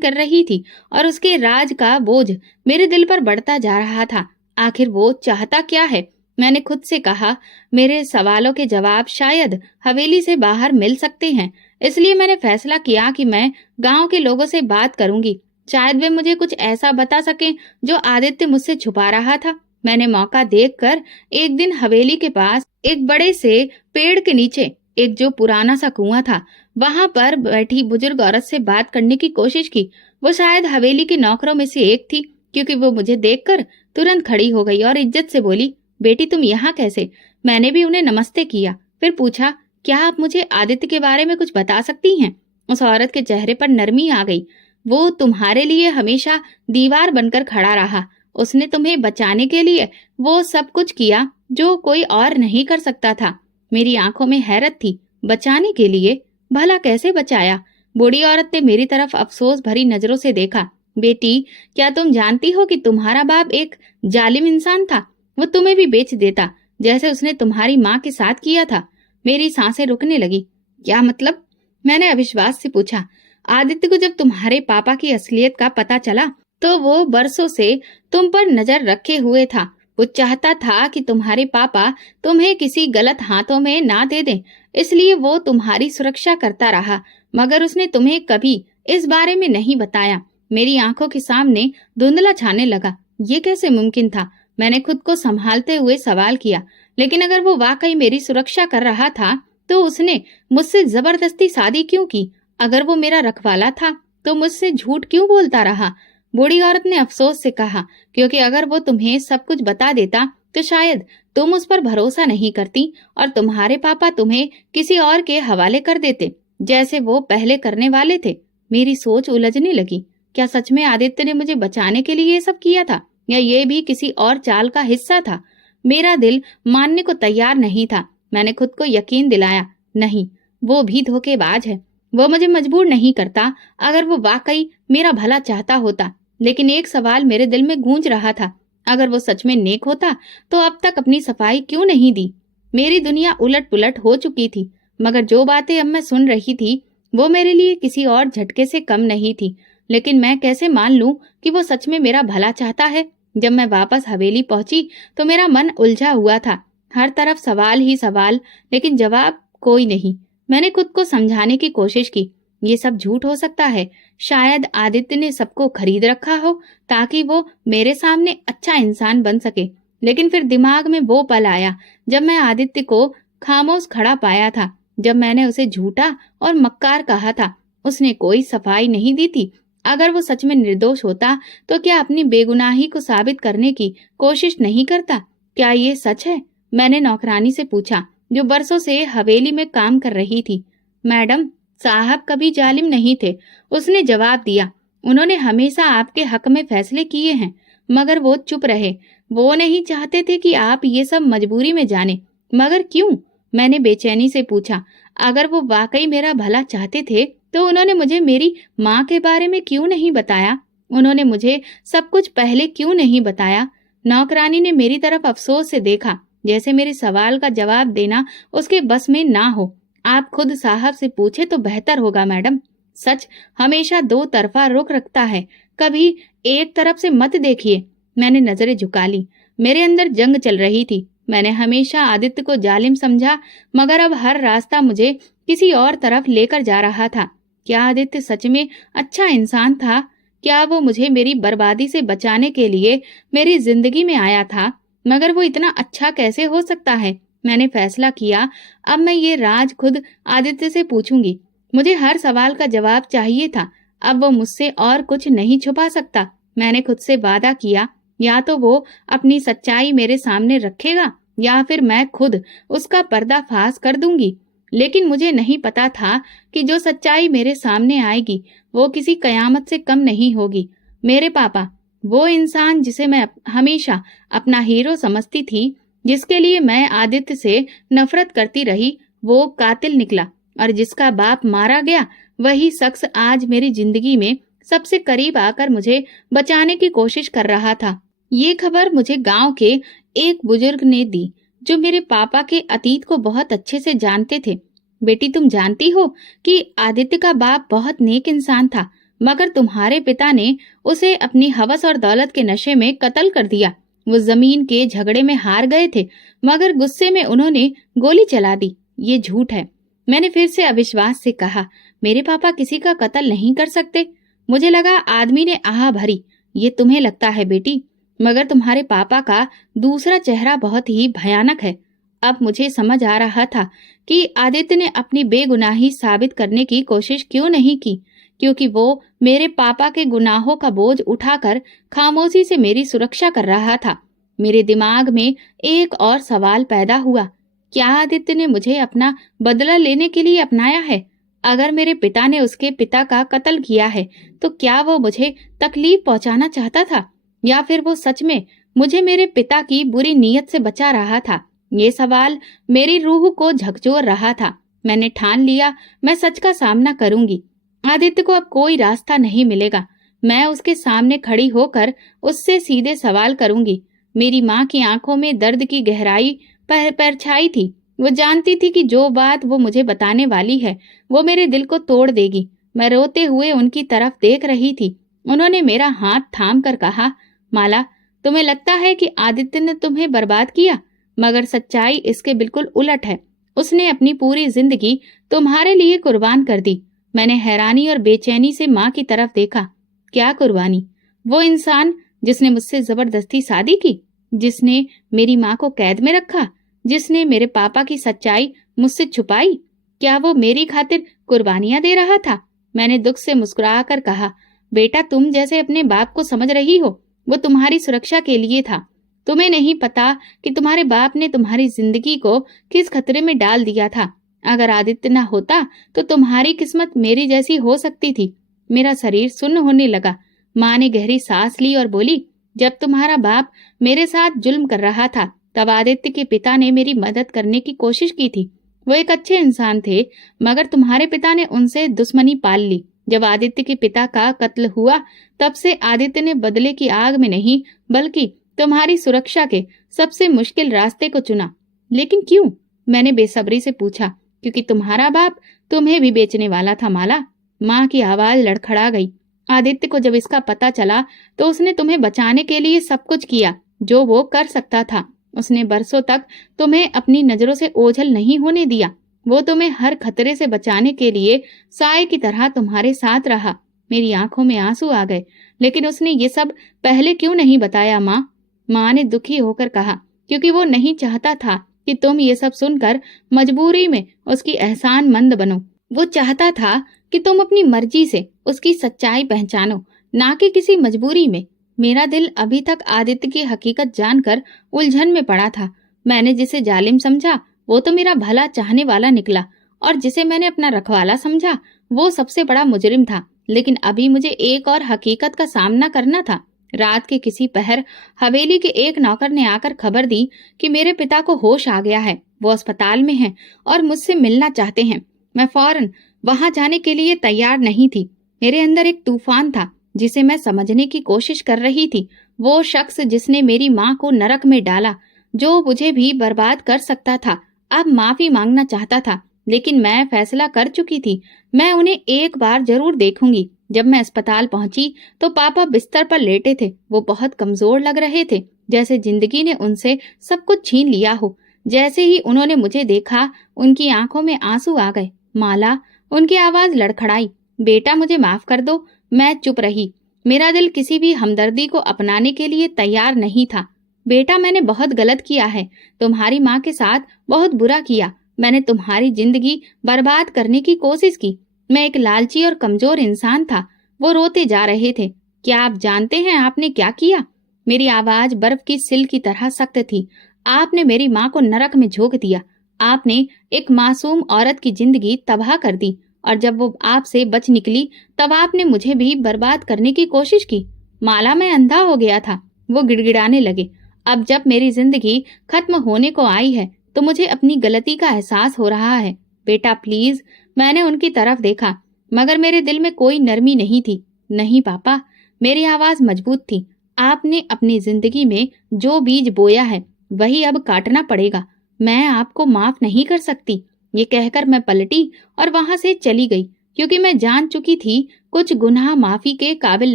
कर रही थी और उसके राज का बोझ मेरे दिल पर बढ़ता जा रहा था। आखिर वो चाहता क्या है? मैंने खुद से कहा, मेरे सवालों के जवाब शायद हवेली से बाहर मिल सकते हैं। इसलिए मैंने फैसला किया कि मैं गांव के लोगों से बात करूंगी। शायद वे मुझे कुछ ऐसा बता सकें जो आदित्य मुझसे छुपा रहा था। मैंने मौका देखकर एक दिन हवेली के पास एक बड़े से पेड़ के नीचे एक जो पुराना सा कुआं था, वहां पर बैठी बुजुर्ग औरत से बात करने की कोशिश की। वो शायद हवेली के नौकरों में से एक थी, क्योंकि वो मुझे देखकर तुरंत खड़ी हो गई और इज्जत से बोली, बेटी तुम यहाँ कैसे? मैंने भी उन्हें नमस्ते किया, फिर पूछा, क्या आप मुझे आदित्य के बारे में कुछ बता सकती हैं? उस औरत के चेहरे पर नरमी आ गई। वो तुम्हारे लिए हमेशा दीवार बनकर खड़ा रहा। उसने तुम्हें बचाने के लिए वो सब कुछ किया जो कोई और नहीं कर सकता था। मेरी आंखों में हैरत थी। बचाने के लिए? भला कैसे बचाया? बूढ़ी औरत ने मेरी तरफ अफसोस भरी नजरों से देखा। बेटी, क्या तुम जानती हो कि तुम्हारा बाप एक जालिम इंसान था? वो तुम्हें भी बेच देता, जैसे उसने तुम्हारी माँ के साथ किया था। मेरी सांसें रुकने लगी। क्या मतलब? मैंने अविश्वास से पूछा। आदित्य को जब तुम्हारे पापा की असलियत का पता चला तो वो बरसों से तुम पर नजर रखे हुए था। वो चाहता था कि तुम्हारे पापा तुम्हें किसी गलत हाथों में ना दे दें, इसलिए वो तुम्हारी सुरक्षा करता रहा, मगर उसने तुम्हें कभी इस बारे में नहीं बताया। मेरी आंखों के सामने धुंधला छाने लगा। ये कैसे मुमकिन था? मैंने खुद को संभालते हुए सवाल किया, लेकिन अगर वो वाकई मेरी सुरक्षा कर रहा था तो उसने मुझसे जबरदस्ती शादी क्यों की? अगर वो मेरा रखवाला था तो मुझसे झूठ क्यों बोलता रहा? बूढ़ी औरत ने अफसोस से कहा, क्योंकि अगर वो तुम्हें सब कुछ बता देता तो शायद तुम उस पर भरोसा नहीं करती और तुम्हारे पापा तुम्हें किसी और के हवाले कर देते, जैसे वो पहले करने वाले थे। मेरी सोच उलझने लगी। क्या सच में आदित्य ने मुझे बचाने के लिए ये सब किया था, या ये भी किसी और चाल का हिस्सा था? मेरा दिल मानने को तैयार नहीं था। मैंने खुद को यकीन दिलाया, नहीं, वो भी धोखेबाज है। वो मुझे मजबूर नहीं करता। अगर वो वाकई मेरा भला चाहता होता। लेकिन एक सवाल मेरे दिल में गूंज रहा था, अगर वो सच में नेक होता तो अब तक अपनी सफाई क्यों नहीं दी? मेरी दुनिया उलट पुलट हो चुकी थी, मगर जो बातें अब मैं सुन रही थी वो मेरे लिए किसी और झटके से कम नहीं थी। लेकिन मैं कैसे मान लूं कि वो सच में मेरा भला चाहता है? जब मैं वापस हवेली पहुंची तो मेरा मन उलझा हुआ था। हर तरफ सवाल ही सवाल, लेकिन जवाब कोई नहीं। मैंने खुद को समझाने की कोशिश की, ये सब झूठ हो सकता है। शायद आदित्य ने सबको खरीद रखा हो ताकि वो मेरे सामने अच्छा इंसान बन सके। लेकिन फिर दिमाग में वो पल आया जब मैं आदित्य को खामोश खड़ा पाया था, जब मैंने उसे झूठा और मक्कार कहा था। उसने कोई सफाई नहीं दी थी। अगर वो सच में निर्दोष होता तो क्या अपनी बेगुनाही को साबित करने की कोशिश नहीं करता? क्या ये सच है? मैंने नौकरानी से पूछा, जो बरसों से हवेली में काम कर रही थी। मैडम, साहब कभी जालिम नहीं थे, उसने जवाब दिया। उन्होंने हमेशा आपके हक में फैसले किए हैं, मगर वो चुप रहे। वो नहीं चाहते थे कि आप ये सब मजबूरी में जाने। मगर क्यों? मैंने बेचैनी से पूछा। अगर वो वाकई मेरा भला चाहते थे तो उन्होंने मुझे मेरी माँ के बारे में क्यों नहीं बताया? उन्होंने मुझे सब कुछ पहले क्यों नहीं बताया? नौकरानी ने मेरी तरफ अफसोस से देखा, जैसे मेरे सवाल का जवाब देना उसके बस में ना हो। आप खुद साहब से पूछे तो बेहतर होगा मैडम। सच हमेशा दो तरफा रुख रखता है, कभी एक तरफ से मत देखिए। मैंने नजरें झुका ली। मेरे अंदर जंग चल रही थी। मैंने हमेशा आदित्य को जालिम समझा, मगर अब हर रास्ता मुझे किसी और तरफ लेकर जा रहा था। क्या आदित्य सच में अच्छा इंसान था? क्या वो मुझे मेरी बर्बादी से बचाने के लिए मेरी जिंदगी में आया था? मगर वो इतना अच्छा कैसे हो सकता है? मैंने फैसला किया, अब मैं ये राज खुद आदित्य से पूछूंगी। मुझे हर सवाल का जवाब चाहिए था। अब वो मुझसे और कुछ नहीं छुपा सकता। मैंने खुद से वादा किया, या तो वो अपनी सच्चाई मेरे सामने रखेगा या फिर मैं खुद उसका पर्दाफाश कर दूंगी। लेकिन मुझे नहीं पता था कि जो सच्चाई मेरे सामने आएगी वो किसी कयामत से कम नहीं होगी। मेरे पापा, वो इंसान जिसे मैं हमेशा अपना हीरो समझती थी, जिसके लिए मैं आदित्य से नफरत करती रही, वो कातिल निकला। और जिसका बाप मारा गया, वही शख्स आज मेरी जिंदगी में सबसे करीब आकर मुझे बचाने की कोशिश कर रहा था। ये खबर मुझे गांव के एक बुजुर्ग ने दी, जो मेरे पापा के अतीत को बहुत अच्छे से जानते थे। बेटी, तुम जानती हो कि आदित्य का बाप बहुत नेक इंसान था, मगर तुम्हारे पिता ने उसे अपनी हवस और दौलत के नशे में कत्ल कर दिया। वो जमीन के झगड़े में हार गए थे, मगर गुस्से में उन्होंने गोली चला दी। ये झूठ है। मैंने फिर से अविश्वास से कहा, मेरे पापा किसी का कत्ल नहीं कर सकते। मुझे लगा आदमी ने आह भरी। ये तुम्हें लगता है बेटी, मगर तुम्हारे पापा का दूसरा चेहरा बहुत ही भयानक है। अब मुझे समझ आ रहा था कि आदित्य ने अपनी बेगुनाही साबित करने की कोशिश क्यों नहीं की, क्योंकि वो मेरे पापा के गुनाहों का बोझ उठाकर खामोशी से मेरी सुरक्षा कर रहा था। मेरे दिमाग में एक और सवाल पैदा हुआ, क्या आदित्य ने मुझे अपना बदला लेने के लिए अपनाया है? अगर मेरे पिता ने उसके पिता का कत्ल किया है, तो क्या वो मुझे तकलीफ पहुंचाना चाहता था, या फिर वो सच में मुझे मेरे पिता की बुरी नीयत से बचा रहा था? ये सवाल मेरी रूह को झकझोर रहा था। मैंने ठान लिया, मैं सच का सामना करूंगी। आदित्य को अब कोई रास्ता नहीं मिलेगा। मैं उसके सामने खड़ी होकर उससे सीधे सवाल करूंगी। मेरी माँ की आंखों में दर्द की गहराई परछाई थी। वो जानती थी कि जो बात वो मुझे बताने वाली है, वो मेरे दिल को तोड़ देगी। मैं रोते हुए उनकी तरफ देख रही थी। उन्होंने मेरा हाथ थाम कर कहा, माला, तुम्हें लगता है कि आदित्य ने तुम्हें बर्बाद किया, मगर सच्चाई इसके बिल्कुल उलट है। उसने अपनी पूरी जिंदगी तुम्हारे लिए कुर्बान कर दी। मैंने हैरानी और बेचैनी से माँ की तरफ देखा। क्या कुर्बानी? वो इंसान जिसने मुझसे जबरदस्ती शादी की, जिसने मेरी माँ को कैद में रखा, जिसने मेरे पापा की सच्चाई मुझसे छुपाई, क्या वो मेरी खातिर कुर्बानियां दे रहा था? मैंने दुख से मुस्कुराकर कहा, बेटा, तुम जैसे अपने बाप को समझ रही हो, वो तुम्हारी सुरक्षा के लिए था। तुम्हें नहीं पता कि तुम्हारे बाप ने तुम्हारी जिंदगी को किस खतरे में डाल दिया था। अगर आदित्य न होता तो तुम्हारी किस्मत मेरी जैसी हो सकती थी। मेरा शरीर सुन्न होने लगा। माँ ने गहरी सांस ली और बोली, जब तुम्हारा बाप मेरे साथ जुल्म कर रहा था, तब आदित्य के पिता ने मेरी मदद करने की कोशिश की थी। वो एक अच्छे इंसान थे, मगर तुम्हारे पिता ने उनसे दुश्मनी पाल ली। जब आदित्य के पिता का कत्ल हुआ, तब से आदित्य ने बदले की आग में नहीं, बल्कि तुम्हारी सुरक्षा के सबसे मुश्किल रास्ते को चुना। लेकिन क्यों? मैंने बेसब्री से पूछा। क्योंकि तुम्हारा बाप तुम्हें भी बेचने वाला था, माला। माँ की आवाज लड़खड़ा गई। आदित्य को जब इसका पता चला, तो उसने तुम्हें बचाने के लिए सब कुछ किया जो वो कर सकता था। उसने बरसों तक तुम्हें अपनी नजरों से ओझल नहीं होने दिया। वो तुम्हें हर खतरे से बचाने के लिए साए की तरह तुम्हारे साथ रहा। मेरी आंखों में आंसू आ गए। लेकिन उसने ये सब पहले क्यों नहीं बताया, माँ? माँ ने दुखी होकर कहा, क्योंकि वो नहीं चाहता था कि तुम ये सब सुनकर मजबूरी में उसकी एहसानमंद बनो। वो चाहता था कि तुम अपनी मर्जी से उसकी सच्चाई पहचानो, ना कि किसी मजबूरी में। मेरा दिल अभी तक आदित्य की हकीकत जानकर उलझन में पड़ा था। मैंने जिसे जालिम समझा, वो तो मेरा भला चाहने वाला निकला, और जिसे मैंने अपना रखवाला समझा, वो सबसे बड़ा मुजरिम था। लेकिन अभी मुझे एक और हकीकत का सामना करना था। रात के किसी पहर हवेली के एक नौकर ने आकर खबर दी कि मेरे पिता को होश आ गया है, वो अस्पताल में हैं और मुझसे मिलना चाहते हैं। मैं फौरन वहां जाने के लिए तैयार नहीं थी। मेरे अंदर एक तूफान था जिसे मैं समझने की कोशिश कर रही थी। वो शख्स जिसने मेरी माँ को नरक में डाला, जो मुझे भी बर्बाद कर सकता था, अब माफी मांगना चाहता था। लेकिन मैं फैसला कर चुकी थी, मैं उन्हें एक बार जरूर देखूंगी। जब मैं अस्पताल पहुंची तो पापा बिस्तर पर लेटे थे। वो बहुत कमजोर लग रहे थे। जैसे जिंदगी ने उनसे सब कुछ छीन लिया हो। जैसे ही उन्होंने मुझे देखा, उनकी आंखों में आंसू आ गए। माला, उनकी आवाज लड़खड़ाई। बेटा मुझे माफ कर दो। मैं चुप रही। मेरा दिल किसी भी हमदर्दी को अपनाने के लिए तैयार नहीं था। बेटा, मैंने बहुत गलत किया है। तुम्हारी माँ के साथ बहुत बुरा किया। मैंने तुम्हारी जिंदगी बर्बाद करने की कोशिश की। मैं एक लालची और कमजोर इंसान था। वो रोते जा रहे थे। क्या आप जानते हैं आपने क्या किया? मेरी आवाज बर्फ की सिल की तरह सख्त थी। आपने मेरी माँ को नरक में झोंक दिया। आपने एक मासूम औरत की जिंदगी तबाह कर दी, और जब वो आपसे बच निकली तब आपने मुझे भी बर्बाद करने की कोशिश की। माला, मैं अंधा हो गया था। वो गिड़गिड़ाने लगे। अब जब मेरी जिंदगी खत्म होने को आई है तो मुझे अपनी गलती का एहसास हो रहा है। बेटा प्लीज। मैंने उनकी तरफ देखा, मगर मेरे दिल में कोई नरमी नहीं थी। नहीं पापा, मेरी आवाज मजबूत थी। आपने अपनी जिंदगी में जो बीज बोया है वही अब काटना पड़ेगा। मैं आपको माफ नहीं कर सकती। ये कहकर मैं पलटी और वहां से चली गई, क्योंकि मैं जान चुकी थी कुछ गुनाह माफी के काबिल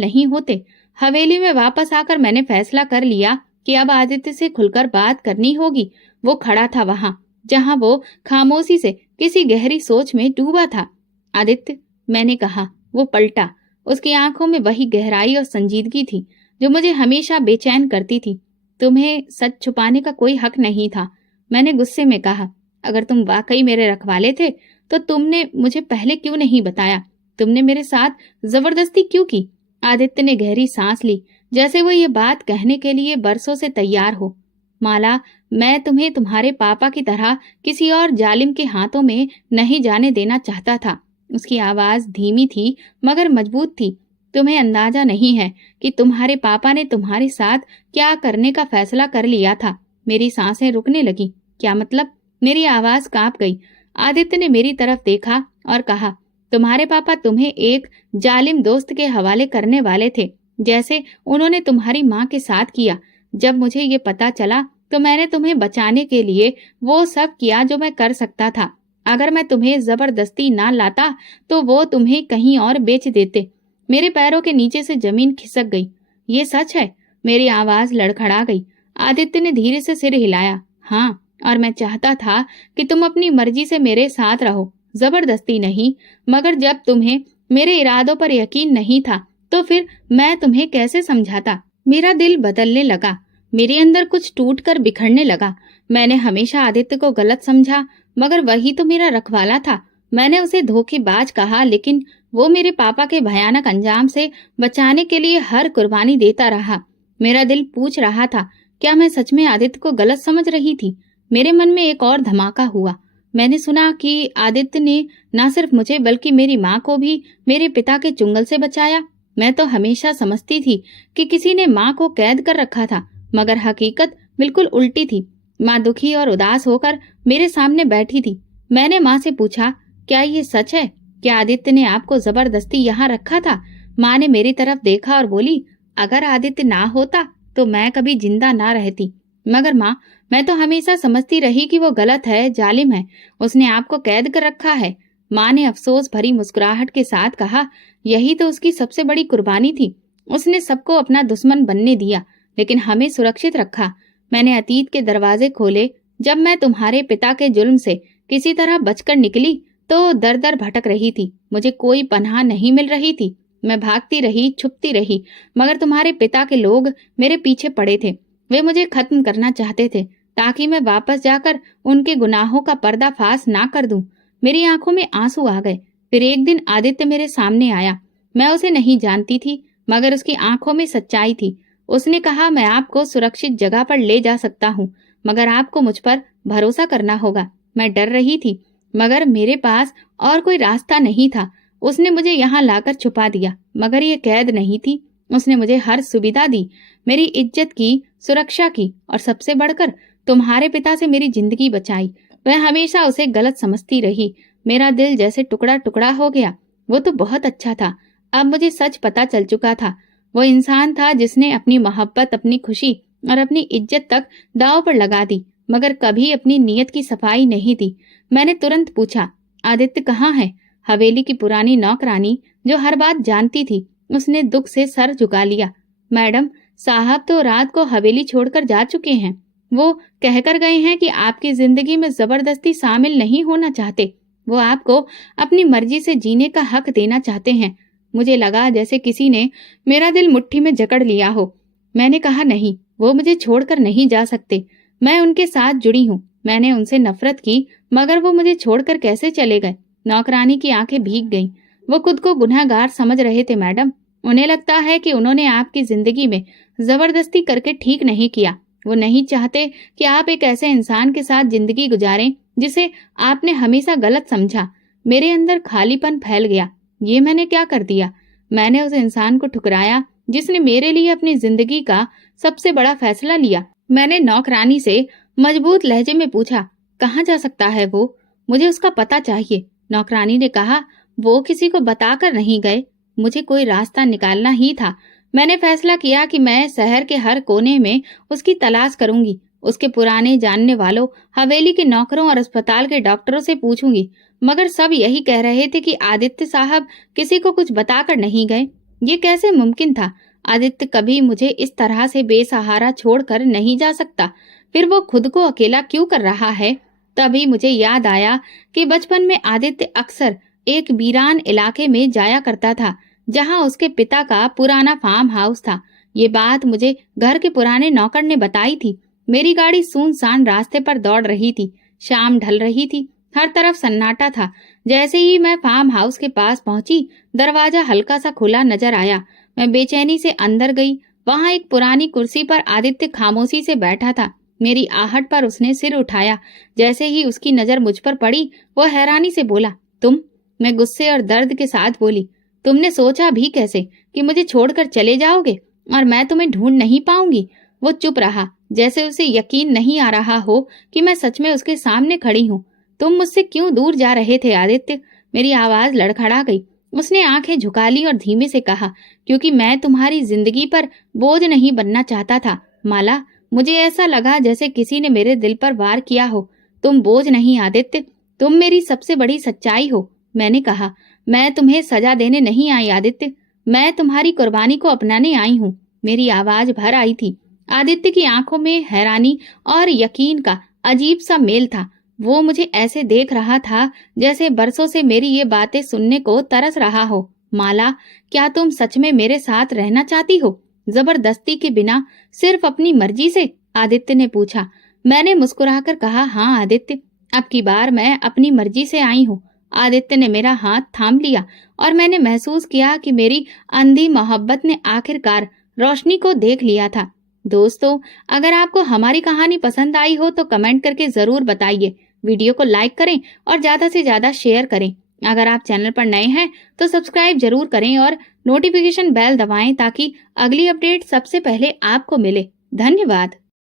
नहीं होते। हवेली में वापस आकर मैंने फैसला कर लिया कि अब आदित्य से खुलकर बात करनी होगी। वो खड़ा था वहां जहां वो खामोशी से किसी गहरी सोच में डूबा था। आदित्य, मैंने कहा। वो पलटा। उसकी आंखों में वही गहराई और संजीदगी थी जो मुझे हमेशा बेचैन करती थी। तुम्हें सच छुपाने का कोई हक नहीं था, मैंने गुस्से में कहा। अगर तुम वाकई मेरे रखवाले थे तो तुमने मुझे पहले क्यों नहीं बताया? तुमने मेरे साथ जबरदस्ती क्यों की? आदित्य ने गहरी सांस ली, जैसे वो ये बात कहने के लिए बरसों से तैयार हो। माला, मैं तुम्हें तुम्हारे पापा की तरह किसी और जालिम के हाथों में नहीं जाने देना चाहता था। उसकी आवाज धीमी थी मगर मजबूत थी। तुम्हें अंदाजा नहीं है कि तुम्हारे पापा ने तुम्हारे साथ क्या करने का फैसला कर लिया था। मेरी सांसें रुकने लगी। क्या मतलब? मेरी आवाज कांप गई। आदित्य ने मेरी तरफ देखा और कहा, तुम्हारे पापा तुम्हें एक जालिम दोस्त के हवाले करने वाले थे, जैसे उन्होंने तुम्हारी माँ के साथ किया। जब मुझे ये पता चला तो मैंने तुम्हें बचाने के लिए वो सब किया जो मैं कर सकता था। अगर मैं तुम्हें जबरदस्ती ना लाता तो वो तुम्हें कहीं और बेच देते। मेरे पैरों के नीचे से जमीन खिसक गई। ये सच है? मेरी आवाज लड़खड़ा गई। आदित्य ने धीरे से सिर हिलाया। हाँ, और मैं चाहता था कि तुम अपनी मर्जी से मेरे साथ रहो, जबरदस्ती नहीं। मगर जब तुम्हें मेरे इरादों पर यकीन नहीं था तो फिर मैं तुम्हें कैसे समझाता? मेरा दिल बदलने लगा। मेरे अंदर कुछ टूट कर बिखरने लगा। मैंने हमेशा आदित्य को गलत समझा, मगर वही तो मेरा रखवाला था। मैंने उसे धोखेबाज कहा, लेकिन वो मेरे पापा के भयानक अंजाम से बचाने के लिए हर कुर्बानी देता रहा। मेरा दिल पूछ रहा था, क्या मैं सच में आदित्य को गलत समझ रही थी? मेरे मन में एक और धमाका हुआ। मैंने सुना कि आदित्य ने न सिर्फ मुझे बल्कि मेरी माँ को भी मेरे पिता के चुंगल से बचाया। मैं तो हमेशा समझती थी कि किसी ने माँ को कैद कर रखा था, मगर हकीकत बिल्कुल उल्टी थी। माँ दुखी और उदास होकर मेरे सामने बैठी थी। मैंने माँ से पूछा, क्या ये सच है? क्या आदित्य ने आपको जबरदस्ती यहाँ रखा था? माँ ने मेरी तरफ देखा और बोली, अगर आदित्य ना होता तो मैं कभी जिंदा ना रहती। मगर माँ, मैं तो हमेशा समझती रही कि वो गलत है, जालिम है। उसने आपको कैद कर रखा है। माँ ने अफसोस भरी मुस्कुराहट के साथ कहा, यही तो उसकी सबसे बड़ी कुर्बानी थी। उसने सबको अपना दुश्मन बनने दिया, लेकिन हमें सुरक्षित रखा। मैंने अतीत के दरवाजे खोले। जब मैं तुम्हारे पिता के जुल्म से किसी तरह बचकर निकली तो दर दर भटक रही थी। मुझे कोई पनाह नहीं मिल रही थी। मैं भागती रही, छुपती रही, मगर तुम्हारे पिता के लोग मेरे पीछे पड़े थे। वे मुझे खत्म करना चाहते थे ताकि मैं वापस जाकर उनके गुनाहों का पर्दाफाश ना कर दूं। मेरी आंखों में आंसू आ गए। फिर एक दिन आदित्य मेरे सामने आया। मैं उसे नहीं जानती थी, मगर उसकी आंखों में सच्चाई थी। उसने कहा, मैं आपको सुरक्षित जगह पर ले जा सकता हूँ, मगर आपको मुझ पर भरोसा करना होगा। मैं डर रही थी, मगर मेरे पास और कोई रास्ता नहीं था। उसने मुझे यहाँ लाकर छुपा दिया, मगर ये कैद नहीं थी। उसने मुझे हर सुविधा दी, मेरी इज्जत की, सुरक्षा की, और सबसे बढ़कर तुम्हारे पिता से मेरी जिंदगी बचाई। वह हमेशा उसे गलत समझती रही। मेरा दिल जैसे टुकड़ा टुकड़ा हो गया। वो तो बहुत अच्छा था। अब मुझे सच पता चल चुका था। वो इंसान था जिसने अपनी मोहब्बत, अपनी खुशी और अपनी इज्जत तक दांव पर लगा दी, मगर कभी अपनी नीयत की सफाई नहीं दी। मैंने तुरंत पूछा, आदित्य कहाँ है? हवेली की पुरानी नौकरानी जो हर बात जानती थी, उसने दुख से सर झुका लिया। मैडम, साहब तो रात को हवेली छोड़कर जा चुके हैं। वो कहकर गए हैं कि आपकी जिंदगी में जबरदस्ती शामिल नहीं होना चाहते। वो आपको अपनी मर्जी से जीने का हक देना चाहते हैं। मुझे लगा जैसे किसी ने मेरा दिल मुट्ठी में जकड़ लिया हो। मैंने कहा नहीं, वो मुझे छोड़कर नहीं जा सकते। मैं उनके साथ जुड़ी हूँ। मैंने उनसे नफरत की, मगर वो मुझे छोड़कर कैसे चले गए? नौकरानी की आंखें भीग गईं। वो खुद को गुनहगार समझ रहे थे मैडम। उन्हें लगता है कि उन्होंने आपकी जिंदगी में जबरदस्ती करके ठीक नहीं किया। वो नहीं चाहते कि आप एक ऐसे इंसान के साथ जिंदगी गुजारें जिसे आपने हमेशा गलत समझा। मेरे अंदर खालीपन फैल गया। ये मैंने क्या कर दिया? मैंने उस इंसान को ठुकराया जिसने मेरे लिए अपनी जिंदगी का सबसे बड़ा फैसला लिया। मैंने नौकरानी से मजबूत लहजे में पूछा, कहाँ जा सकता है वो? मुझे उसका पता चाहिए। नौकरानी ने कहा, वो किसी को बताकर नहीं गए। मुझे कोई रास्ता निकालना ही था। मैंने फैसला किया कि मैं शहर के हर कोने में उसकी तलाश करूंगी। उसके पुराने जानने वालों, हवेली के नौकरों और अस्पताल के डॉक्टरों से पूछूंगी, मगर सब यही कह रहे थे कि आदित्य साहब किसी को कुछ बताकर नहीं गए। ये कैसे मुमकिन था? आदित्य कभी मुझे इस तरह से बेसहारा छोड़कर नहीं जा सकता। फिर वो खुद को अकेला क्यों कर रहा है? तभी मुझे याद आया कि बचपन में आदित्य अक्सर एक वीरान इलाके में जाया करता था, जहां उसके पिता का पुराना फार्म हाउस था। ये बात मुझे घर के पुराने नौकर ने बताई थी। मेरी गाड़ी सुनसान रास्ते पर दौड़ रही थी। शाम ढल रही थी। हर तरफ सन्नाटा था। जैसे ही मैं फार्म हाउस के पास पहुंची, दरवाजा हल्का सा खुला नजर आया। मैं बेचैनी से अंदर गई। वहां एक पुरानी कुर्सी पर आदित्य खामोशी से बैठा था। मेरी आहट पर उसने सिर उठाया। जैसे ही उसकी नजर मुझ पर पड़ी, वो हैरानी से बोला, तुम? मैं गुस्से और दर्द के साथ बोली, तुमने सोचा भी कैसे कि मुझे छोड़कर चले जाओगे और मैं तुम्हें ढूंढ नहीं पाऊंगी? वो चुप रहा, जैसे उसे यकीन नहीं आ रहा हो कि मैं सच में उसके सामने खड़ी हूँ। तुम मुझसे क्यों दूर जा रहे थे आदित्य? मेरी आवाज लड़खड़ा गई। उसने आंखें झुका ली और धीमे से कहा, क्योंकि मैं तुम्हारी जिंदगी पर बोझ नहीं बनना चाहता था माला। मुझे ऐसा लगा जैसे किसी ने मेरे दिल पर वार किया हो। तुम बोझ नहीं आदित्य, तुम मेरी सबसे बड़ी सच्चाई हो। मैंने कहा, मैं तुम्हें सजा देने नहीं आई आदित्य, मैं तुम्हारी कुर्बानी को अपनाने आई हूँ। मेरी आवाज भर आई थी। आदित्य की आंखों में हैरानी और यकीन का अजीब सा मेल था। वो मुझे ऐसे देख रहा था जैसे बरसों से मेरी ये बातें सुनने को तरस रहा हो। माला, क्या तुम सच में मेरे साथ रहना चाहती हो? जबरदस्ती के बिना, सिर्फ अपनी मर्जी से? आदित्य ने पूछा। मैंने मुस्कुराकर कहा, हाँ आदित्य, अब की बार मैं अपनी मर्जी से आई हूँ। आदित्य ने मेरा हाथ थाम लिया और मैंने महसूस किया कि मेरी अंधी मोहब्बत ने आखिरकार रोशनी को देख लिया था। दोस्तों, अगर आपको हमारी कहानी पसंद आई हो तो कमेंट करके जरूर बताइए। वीडियो को लाइक करें और ज्यादा से ज्यादा शेयर करें। अगर आप चैनल पर नए हैं तो सब्सक्राइब जरूर करें और नोटिफिकेशन बेल दबाएं ताकि अगली अपडेट सबसे पहले आपको मिले। धन्यवाद।